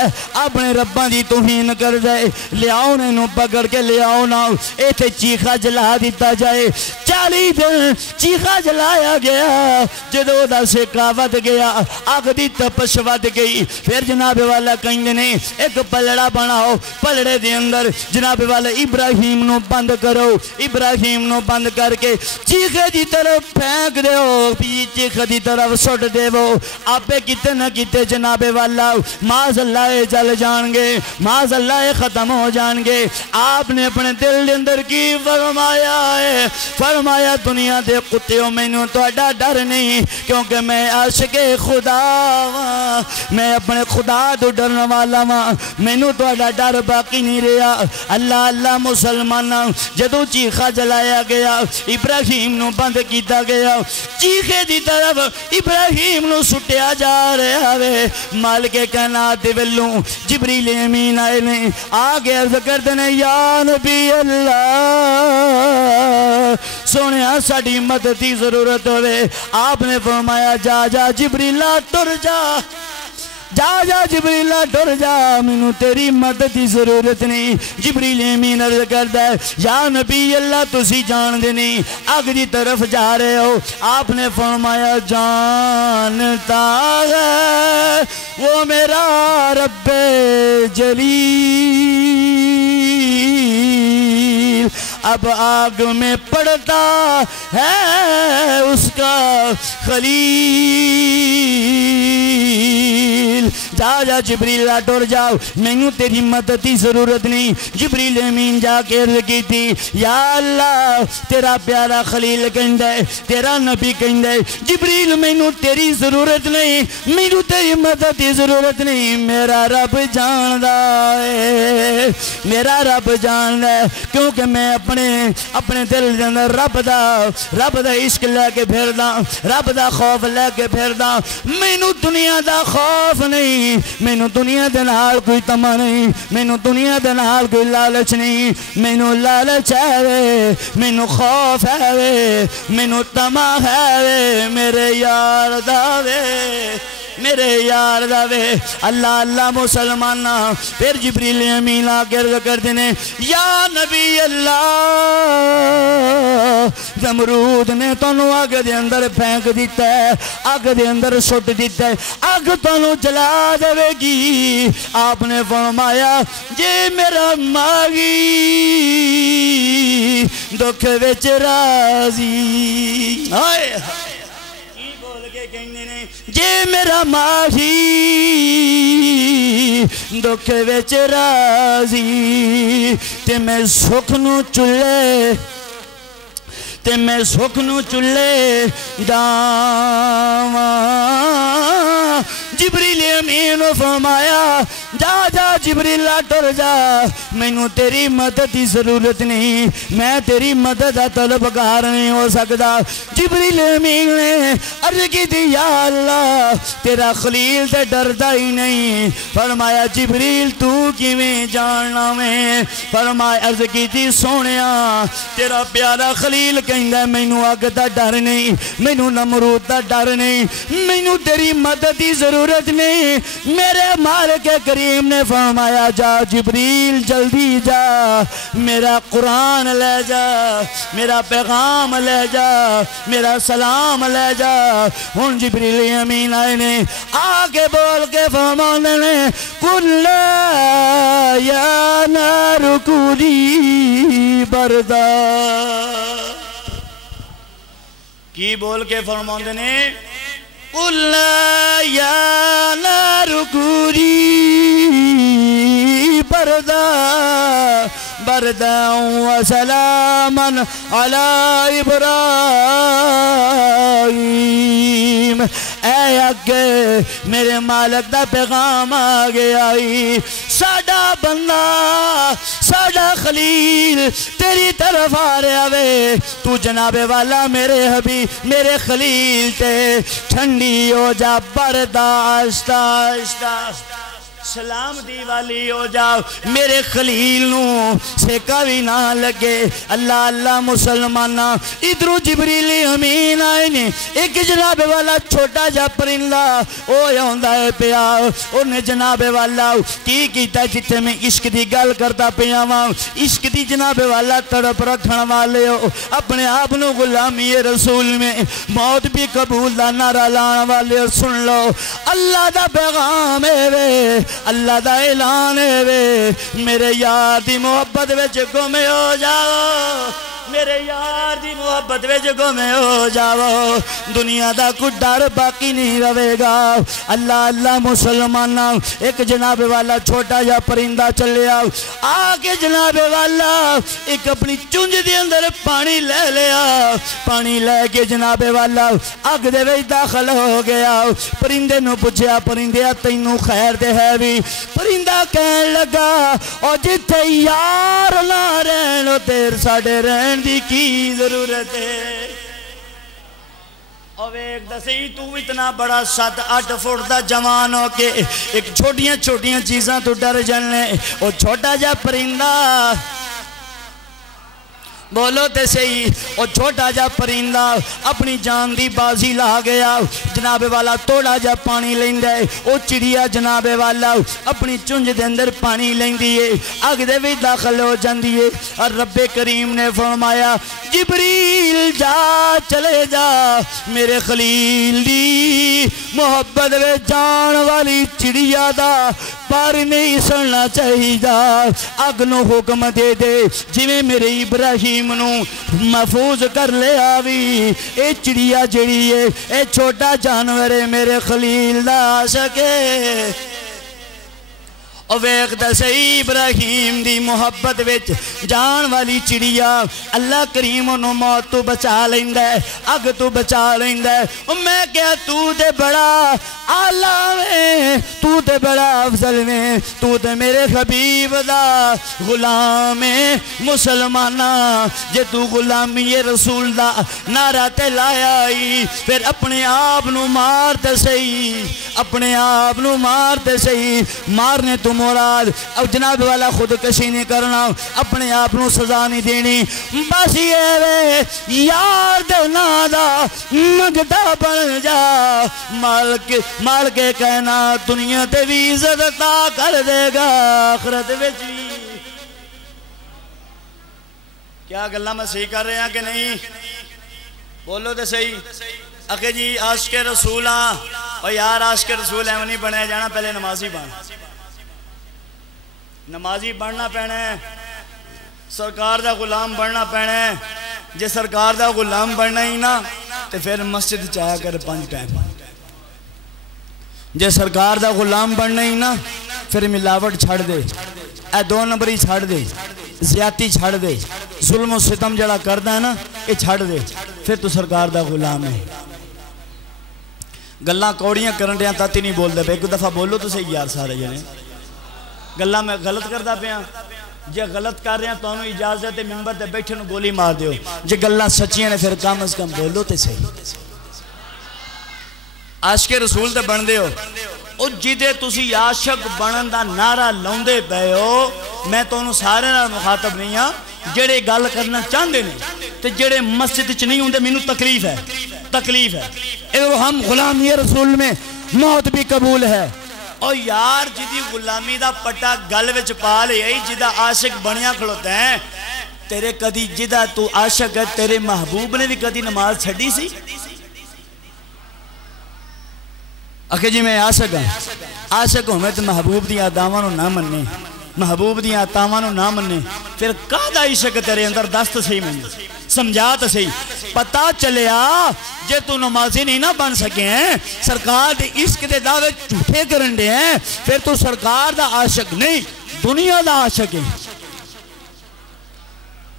اپنے رباں دی توہین کر دے لے آؤ نو پکڑ کے لے آؤ نا ایتھے چیخا جلا دیتا جائے 40 دن چیخا جلایا گیا جدو دا سکا ود گیا آگ دی تپش ود گئی پھر جناب والا کہیں نے ایک پلڑا بناؤ پلڑے دے اندر جناب والا ابراہیم نو بند کرو ابراہیم نو بند کر کے چیخے دی طرف پھینک دے ہو چیخے دی طرف سٹ دے وہ آپے کتے نہ کتے جناب والا معاذ اللہ جل جان گے معاذ اللہ ختم ہو جان گے آپ نے اپنے دل اندر کی فرمایا ہے فرمایا دنیا دے کتےوں میں نوں تو ڈر نہیں کیونکہ میں عاشق خدا ہاں میں اپنے خدا تو ڈرنے والا ہاں میں نوں تو ڈر باقی نہیں رہا اللہ اللہ مسلمان جدو چیخا جلایا گیا ابراہیم نو بند کیتا گیا چیخے دی طرف ابراہیم نو سٹیا جا رہا ہے مالک کائنات دے ولوں جبریل امین آئے نے آگے عرض کر دینے یا نبی اللہ سونے ساڑی مدد کی ضرورت ہوئے آپ نے فرمایا جا جا جبریلہ ٹر جا جا جا جبریلہ ٹر جا مینوں تیری مدد کی ضرورت نہیں جبریل امین عرض کرتا ہے یا نبی اللہ تسی جان دے نہیں آگ دی طرف جا رہے ہو آپ نے فرمایا جانتا ہے وہ میرا رب جلیل اب آگ میں پڑتا ہے اس کا خلیل جا جا جبریل ٹر جاؤ مینوں تیری مدد کی ضرورت نہیں جبریل امین جا کے عرض کی تھی یا اللہ تیرا پیارا خلیل کہندا ہے تیرا نبی کہندا ہے جبریل مینوں تیری ضرورت نہیں مینوں تیری مدد کی ضرورت نہیں میرا رب جاندا ہے میرا رب جاندا ہے کیونکہ میں اپنے دل دے اندر رب دا عشق لے کے پھردا رب دا خوف لے کے پھردا مینوں دنیا دا خوف نہیں مینوں دنیا دے نال کوئی تما نہیں مینوں دنیا دے نال کوئی لالچ نہیں مینوں لالچ ہے وے مینوں خوف ہے وے مینوں تما ہے وے میرے یار دا وے میرے یار دا وے اللہ اللہ مسلمانہ پھر جبریل امین آکر کر دینے یا نبی اللہ نمرود نے تانوں آگ دے اندر پھینک دیتا ہے آگ دے اندر سٹ دیتا ہے آگ تانوں جلا دے گی آپ نے فرمایا جے میرا ماغی دکھ وچ راضی آئے جے میرا ماہی دکھ وچ راضی تے میں سکھ نو چلے تے میں سکھ نو چلے داواں جبریل امین فرمایا جا جا جبریل ٹر جا مینوں تیری مدد دی ضرورت نہیں میں تیری مدد دا طلبگار نہیں ہو سکتا جبریل امین نے عرض کی دی یا اللہ تیرا خلیل تے ڈردا ہی نہیں فرمایا جبریل تو کیویں جاننا میں فرمایا عرض کی دی سونیا تیرا پیارا خلیل کہندا مینوں اگ دا ڈر نہیں مینوں نمرود دا ڈر نہیں مینوں تیری مدد دی ضرورت نہیں میرے مالک کریم نے فرمایا جا جبریل جلدی جا میرا قرآن لے جا میرا پیغام لے جا میرا سلام لے جا ہن جبریل امین آئے نے آگے بول کے فرمانے نے قل یا نار کونی بردا کی بول کے فرمانے نے قل یا نار کونی بردا بردا وسلاما علی ابراہیم اے اگے میرے مالک دا پیغام آگے آئی ساڑا بندہ ساڑا خلیل تیری طرف آ رہا وے تو جناب والا میرے حبیب میرے خلیل تے ٹھنڈی ہو جا برداشت سلام دی والی ہو جاؤ میرے خلیل نو سیکا بھی نہ لگے اللہ اللہ مسلمانہ ادھرو جبریل امین آئے نے ایک جناب والا چھوٹا جا پرندہ او یوندا ہے پیا انہیں جناب والا کی کیتا جتے میں عشق دی گل کرتا پیا وہاں عشق دی جناب والا تڑپ رکھن والے ہو اپنے آپ نو غلامی رسول میں موت بھی قبول دا نعرہ لان والے سن لو اللہ دا پیغام ہے وے اللہ دا اعلان ہے وے میرے یار دی محبت وچ گمے ہو جاؤ میرے یار دی محبت وچ گمے ہو جاؤ دنیا دا کوئی ڈر باقی نہیں رہے گا اللہ اللہ مسلمانہ ایک جناب والا چھوٹا جا پرندہ چلے آؤ آگے جناب والا ایک اپنی چونج دی اندر پانی لے لیا پانی لے کے جناب والا آگ دے وی داخل ہو گیا پرندے نو پوچھیا پرندے تینوں خیر دے ہے بھی پرندہ کہن لگا اور جتے یار نہ رہنو تیر ساڑے رہن دی کی ضرورت ہے اور ایک دسی تو اتنا بڑا 7-8 فٹ دا جوان ہو کے ایک چھوٹیاں چیزاں تو ڈر جلنے اور چھوٹا جا پرندہ بولو تے صحیح اور چھوٹا جا پرندہ اپنی جان دی بازی لا گیا جناب والا توڑا جا پانی لین دے او چڑیا جناب والا اپنی چونج دے اندر پانی لین دیئے آگ دے بھی داخل ہو جان دیئے اور رب کریم نے فرمایا جبریل جا چلے جا میرے خلیل دی محبت وے جان والی چڑیا دا پر نہیں سننا چاہی دا آگ نو حکم دے دے جویں میرے ابراہیم نو محفوظ کر لے آوی اے چڑیا جڑی ہے اے چھوٹا جانور ہے میرے خلیل دا سکے اور ویخ دا سی ابراہیم دی محبت وچ جان والی چڑیا اللہ کریم انہوں موت تو بچا لیندہ ہے اگ تو بچا لیندہ ہے اور میں کیا تو دے بڑا آلہ میں تو دے بڑا افضل میں تو دے میرے حبیب دا غلام مسلمانہ جے تو غلامی رسول دا نعرہ تے لایا ہی پھر اپنے آپ نو مارتے سہی اپنے آپ نو مارتے سہی مارنے تو مراد اب جناب والا خودکشی نہیں کرنا اپنے آپ نو سزا نہیں دینی بس یہ وے یار دے نادا مگدہ بن جا مال کے کہنا دنیا تے بھی عزت عطا کر دے گا آخرت وچ بھی کیا گلہ میں صحیح کر رہے ہیں کہ نہیں بولو تے صحیح اکھے جی عاشق رسول اور یار عاشق رسول ہے نہیں بنے جانا پہلے نمازی بن نمازی بننا پینے سرکار دا غلام بننا پینے جے سرکار دا غلام بننا ہی نا تو پھر مسجد چاہیا کر 5 ٹائم جے سرکار دا غلام بننا ہی نا پھر ملاوٹ چھڑ دے اے 2 نمبری چھڑ دے زیادتی چھڑ دے ظلم و ستم جڑا کردہ ہے نا یہ چھڑ دے پھر تو سرکار دا غلام ہے گلاں کوڑیاں کرن دیاں تاتی نہیں بول دے پہ، ایک دفعہ بولو تو صحیح یار سارے جنے گلاں میں غلط کر دا پیاں، جے غلط کر رہے ہیں تو انہوں اجازت ہے ممبر دے بیٹھے نو گولی مار دیو، جے گلاں سچیاں نے پھر کم از کم بولو تے صحیح۔ عاشق رسول تے بن دے ہو، او جدے تسی عاشق بنن دا نعرہ لاؤندے پئے ہو، میں تو انہوں سارے نال مخاطب نہیں ہاں، جڑے گل کرنا چاہندے نہیں تے جڑے مسجد چ نہیں ہوندے مینوں تکلیف ہے، تکلیف ہے۔ ہم غلامی رسول میں موت بھی قبول ہے۔ اور یار جدی غلامی دا پٹا گل وچ پا لئی، جدا عاشق بنیا کھڑوتا ہے، تیرے کدی جدا تو عاشق ہے، تیرے محبوب نے بھی کدی نماز چھڑی سی؟ اکھے جی میں عاشق ہوں، عاشق ہوں میں تو محبوب دیا دامانوں نہ مننے، محبوب دیا تامانوں نہ مننے، پھر کہاں عشق تیرے اندر دست صحیح مننے سمجھا تو صحیح پتا چلیا جے تو نمازی نہیں نہ بن سکے ہیں، سرکار دے عشق دے دعوے جھوٹے کرن دے ہیں، پھر تو سرکار دا عاشق نہیں دنیا دا عاشق ہے۔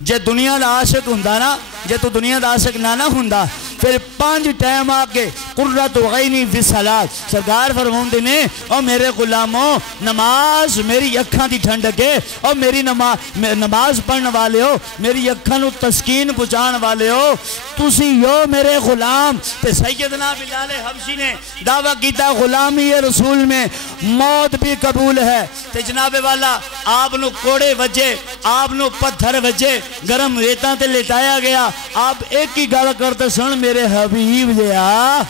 جے دنیا دا عاشق ہوندا نا، جے تو دنیا دا عاشق نہ ہوندا، پھر 5 ٹائم آکے قرۃ عینی فی الصلاۃ سرکار فرماندے نے، او میرے غلاموں نماز میری اکھاں دی ٹھنڈک ہے، او میری نماز پڑھنے والے ہو، میری اکھاں نو تسکین پہنچان والے ہو، تسی یو میرے غلام۔ تے سیدنا بلال حبشی نے دعویٰ کیتا غلامی رسول میں موت بھی قبول ہے۔ تے جناب والا آپ نو کوڑے وجے، آپ نو پتھر وجے، گرم ریتاں تے لٹایا گیا، آپ ایک ہی گل کرتے سن میرے حبیب جیا،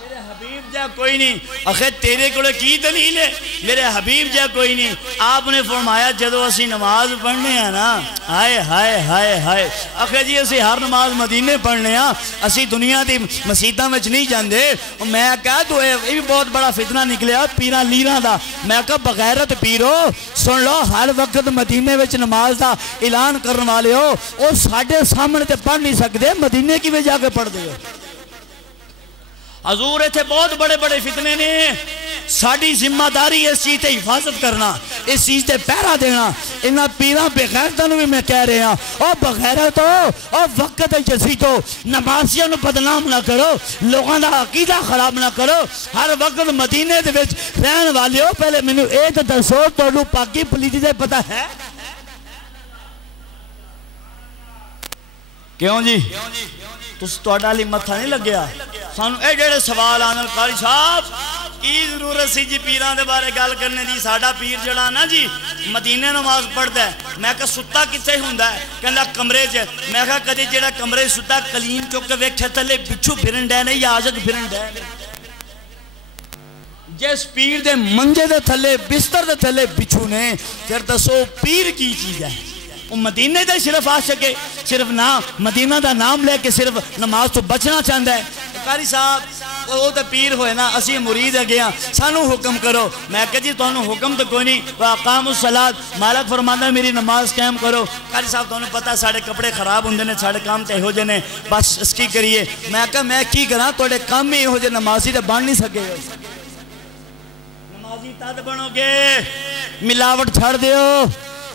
میرے حبیب جا کوئی نہیں۔ اخیر تیرے کوڑے کی دلیل ہے؟ میرے حبیب جا کوئی نہیں۔ آپ نے فرمایا جدو اسی نماز پڑھنے ہیں نا، ہائے ہائے ہائے ہائے، اخیر جی اسی ہر نماز مدینے پڑھنے ہیں، اسی دنیا دی مسیطہ میں نہیں جاندے۔ میں کہا تو یہ بھی بہت بڑا فتنہ نکلیا پیران لیران دا، میں کہا بغیرت پیرو سن لو، ہر وقت مدینے وچ نماز دا اعلان کرن والے ہو، وہ ساڑھے سامنے تے پڑھ نہیں سکتے، مدینے کی وجہ کے پڑھ دے ہو۔ حضور تھے بہت بڑے بڑے فتنے نے، ساڑھی ذمہ داری اس چیز تے حفاظت کرنا، اس چیز تے پیرا دینا۔ انہاں پیران بغیرتوں بھی میں کہہ رہے ہیں، او بغیرت ہو، او وقت جزیت ہو، نمازیوں نو بدنام نہ کرو، لوگوں دا عقیدہ خراب نہ کرو، ہر وقت مدینے دے وچ رہن والے ہو۔ پہلے مینوں اے تے دسو تانوں پاکی پلیتی دے پتہ ہے؟ کیوں جی تہاڈا علی متھا نہیں لگیا؟ سانو اے جڑے سوال آنے قاری صاحب کی ضرورت سی جی پیران دے بارے گل کرنے دی؟ ساڈا پیر جڑا نا جی مدینے نماز پڑھدا ہے، میں کہا ستا کتے ہوندا ہے؟ کہندا کمرے چ۔ میں کہا کدی جڑا کمرے ستا کلیم چک کے ویکھے تھلے بچھو پھرن ڈے نہیں یا عاشق پھرن ڈے؟ جس پیر دے منجے دے تھلے بستر دے تھلے بچھو نے، پھر دسو پیر کی چیز ہے؟ وہ مدینہ دا صرف عاشق ہے، صرف مدینہ دا نام لے کے صرف نماز تو بچنا چاہتا ہے۔ قاری صاحب وہ تو پیر ہوئے نا، اسی مرید ہے گیا، سانو حکم کرو۔ میں کہا جی تو انہوں حکم تو کوئی نہیں، وَاقَامُ الصَّلَاةِ مالک فرمانا میری نماز قائم کرو۔ قاری صاحب تو انہوں پتا ساڑھے کپڑے خراب ہوندے نے، ساڑھے کام تے ہو جنے، بس اس کی کریے۔ میں کہا میں کی کرا توڑے کام میں ہو جنے، نمازی تے بان نہیں سکے۔ نمازی تاد بنو گے، ملاوٹ چھڑ دیو،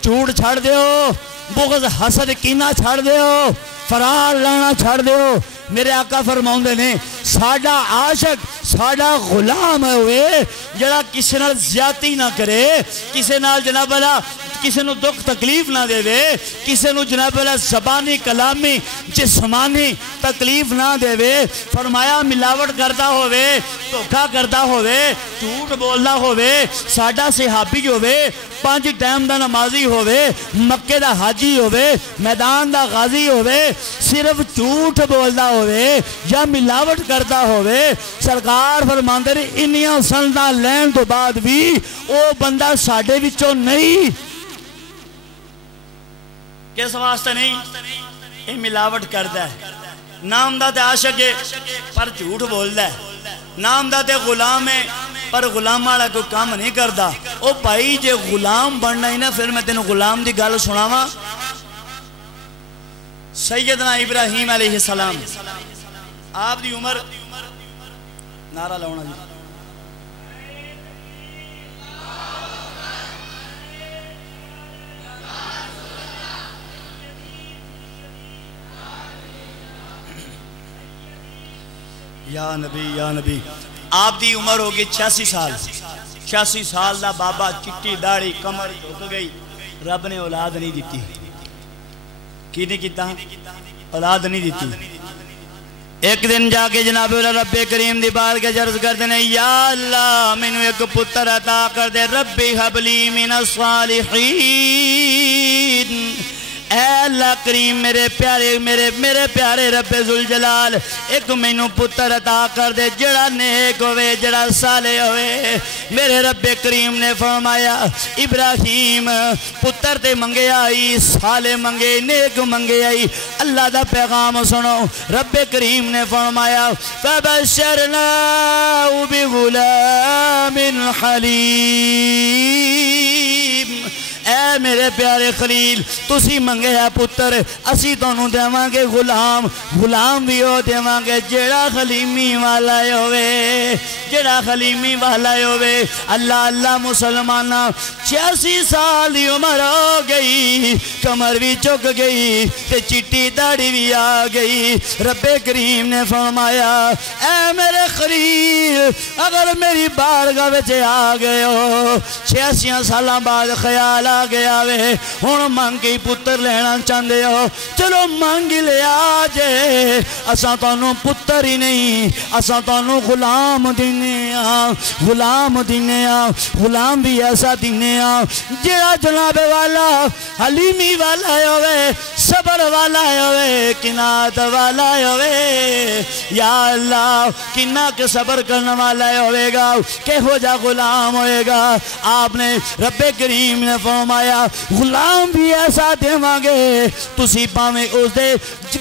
جھوٹ چھڑ دیو، بغض حسد کینہ چھڑ دیو، فرار لانا چھڑ دیو۔ میرے آقا فرماؤندے نے ساڑھا عاشق ساڑھا غلام ہے ہوئے جڑا کسی نال زیادتی نہ کرے، کسی نال جناب اللہ کسی نو دکھ تکلیف نہ دے وے، کسی نو جناب اللہ زبانی کلامی جسمانی تکلیف نہ دے وے۔ فرمایا ملاوٹ کرتا ہوئے، دھوکا کرتا ہوئے، جھوٹ بولنا ہوئے، ساڑھا صحابی ہوئے، 5 ٹائم دا نمازی ہوئے، مکے دا حاجی ہوئے، میدان دا غازی ہوئے، صرف جھوٹ بولنا ہوئے یا ملاوٹ کرتا ہوئے، سرکار فرماندے نے انیاں سندہ لین تو بعد بھی او بندہ ساڑھے وچوں نہیں۔ کس واسطہ نہیں؟ یہ ملاوٹ کرتا ہے، نام دا تے عاشق ہے پر جھوٹ بولتا ہے، نام دا تے غلام ہے پر غلام والا کوئی کام نہیں کرتا۔ او بھائی جے غلام بننا ہی نا، پھر میں تینوں غلام دی گل سناواں۔ سیدنا ابراہیم علیہ السلام آپ دی عمر نعرہ لاؤنا جی یا نبی آپ دی عمر ہوگی 86 سال 86 سال دا بابا چٹی داڑھی کمر جھک گئی رب نے اولاد نہیں دیتی کی نہیں کیتا اولاد نہیں دیتی ایک دن جا کے جناب رب کریم دی بار کے جرز کر دینے یا اللہ میں نے ایک پتر عطا کر دے ربی حبلی من الصالحین اے اللہ کریم میرے پیارے رب ذوالجلال ایک میں نے پتر عطا کر دے جڑا نیک ہوئے جڑا صالح ہوئے میرے رب کریم نے فرمایا ابراہیم پتر تے منگے آئی صالح منگے نیک منگے آئی اللہ دا پیغام سنو رب کریم نے فرمایا فَبَشَّرْنَاهُ بِغُلَامٍ حَلِيمٍ اے میرے پیارے خلیل تسی منگے ہے پتر اسی تونوں دیواں گے غلام بھی ہو دیواں گے جڑا خلیمی والا ہوئے اللہ اللہ مسلمانہ 86 سال دی عمر ہو گئی کمر بھی چک گئی تے چٹی داڑھی بھی آ گئی رب کریم نے فرمایا اے میرے خلیل اگر میری بارگاہ وچ آ گئے ہو 86 سالاں بعد خیال آ گیا وے ہن مانگ کے پتر لینا چاندے ہو چلو مانگ لے آجے اساں تانوں پتر ہی نہیں اساں تانوں غلام دینے غلام بھی ایسا دینے جڑا جناب والا حلیمی والا ہوئے صبر والا ہوئے کنات والا ہوئے یا اللہ کنہ کے صبر کرنے والا ہوئے گا کہ ہو جا غلام ہوئے گا آپ نے رب کریم نے فرمایا غلام بھی ایسا دیواں گے تسی پاویں اس دے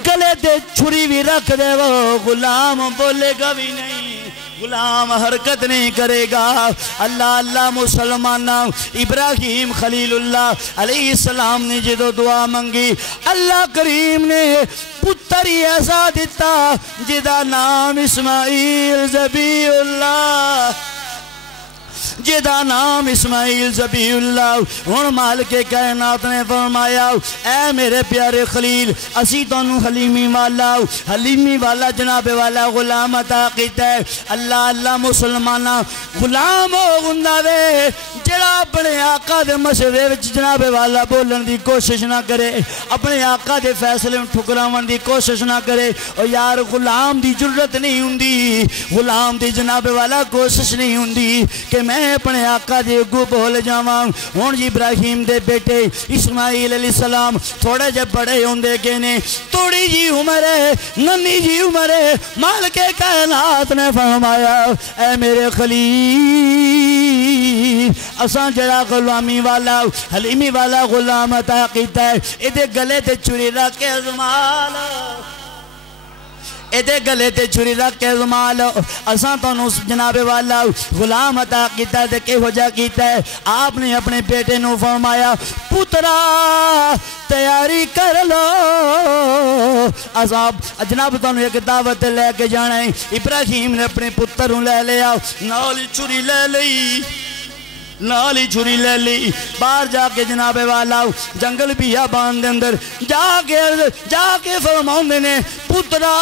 گلے دے چھری بھی رکھ دے وہ غلام بولے گا بھی نہیں غلام حرکت نہیں کرے گا اللہ اللہ مسلمانہ ابراہیم خلیل اللہ علیہ السلام نے جدو دعا منگی اللہ کریم نے پتر ہی ایسا دیتا جدا نام اسماعیل ذبیح اللہ جدا نام اسماعیل ذبیح اللہ ہن مالک کائنات نے فرمایا اے میرے پیارے خلیل اسی تانوں حلیمی والا جناب والا غلام عطا کیتا ہے اللہ اللہ مسلمانہ غلام ہو گندا وے جڑا اپنے آقا دے مشورے وچ جناب والا بولن دی کوشش نہ کرے اپنے آقا دے فیصلے ٹھکراون دی کوشش نہ کرے او یار غلام دی جرت نہیں ہوندی غلام دی جناب والا کوشش نہیں ہوندی کہ میں اپنے آقا دے اگو بول جاواں ہن ابراہیم دے بیٹے اسماعیل علیہ السلام تھوڑے جے بڑے ہوندے گئے نے تھوڑی جی عمر ہے ننی جی عمر ہے مالک کائنات نے فرمایا اے میرے خلیل اساں جڑا غلامی والا حلیمی والا غلام عطا کیتا ہے ایدے گلے تے چھری رکھ کے ازما لو ایدے گلے تے چھری رکھ کے ازما لو اساں تانوں جناب والا غلام عطا کیتا ہے کہ ہو جا کیتا ہے آپ نے اپنے بیٹے نو فرمایا پترا تیاری کر لو عذاب جناب تانوں ایک دعوت لے کے جانا ہے ابراہیم نے اپنے پتر لے لیا نال چھری لے لئی نالی چھری لے لی باہر جا کے جناب والا جنگل بیابان دے اندر جا کے فرماؤں نے پترا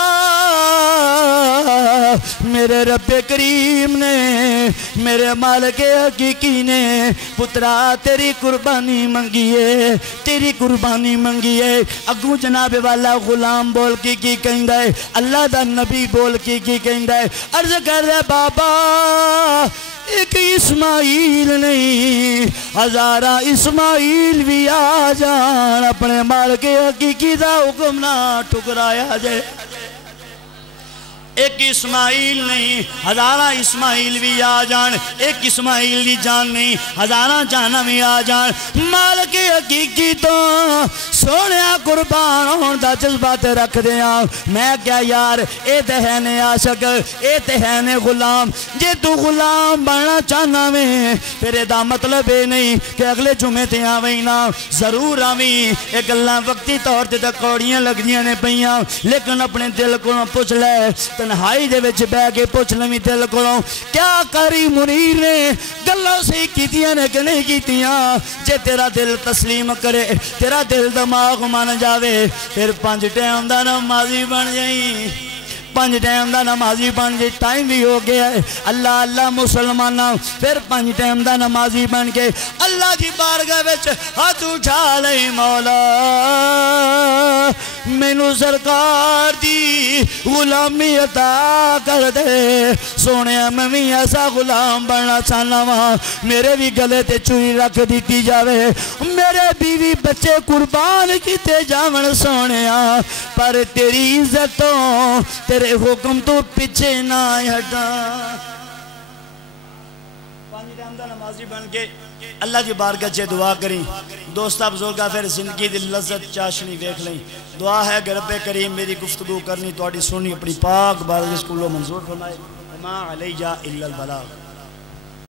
میرے رب کریم نے میرے مالک حقیقی نے پترا تیری قربانی منگی ہے اگوں جناب والا غلام بول کی کہیں گے اللہ دا نبی بول کی کہیں گے عرض کر دے بابا ایک اسماعیل نہیں ہزارہ اسماعیل بھی آ جان اپنے مالک حقیقی دا حکم نہ ٹھکرایا جائے ایک اسماعیل نہیں ہزارہ اسماعیل بھی آ جان ایک اسماعیل دی جان نہیں ہزارہ جانہ بھی آ جان مالک حقیقی تو سونیا قربان ہون دا جذبات رکھ دیا میں کیا یار اے تہنے عاشق اے تہنے غلام جے تو غلام بننا چاہنا میں پھر دا مطلب ہے نہیں کہ اگلے جمعے تے آویں نا ضرور آویں ایک اللہ وقتی طور تے کوڑیاں لگ دیاں نے پئیاں لیکن اپنے دل کو پوچھ لے تنہائی دے وچ بے کے پوچھ لمی دل کو کیا کری منیر نے گلوں سے کیتیاں نے کہ نہیں کیتیاں جے تیرا دل تسلیم کرے تیرا دل دماغ مان جاوے پھر 5 ٹائم دا نمازی بن جائیں پانچ ٹائم دا نمازی بن کے ٹائم بھی ہو گیا ہے اللہ اللہ مسلمانہ پھر پانچ ٹائم دا نمازی بن کے اللہ دی بارگاہ وچ ہاتھ اٹھا لئی مولا مینو سرکار دی غلامی عطا کر دے سونے میں بھی ایسا غلام بننا چاہنا وہاں میرے بھی گلے تے چوری رکھ دیتی جاوے میرے بیوی بچے قربان کیتے جاون سونے پر تیری عزتوں تیرے حکم تو پیچھے نہ ہٹا پانچ ٹائم دا نمازی بن کے اللہ کی بارگاہ چے دعا کریں دوستہ بزرگاں پھر زندگی دی لذت چاشنی دیکھ لیں دعا ہے کہ رب کریم میری گفتگو کرنی تو سنی اپنی پاک بارگاہ سکولوں منظور فرمائے وما علیہ الا البلاغ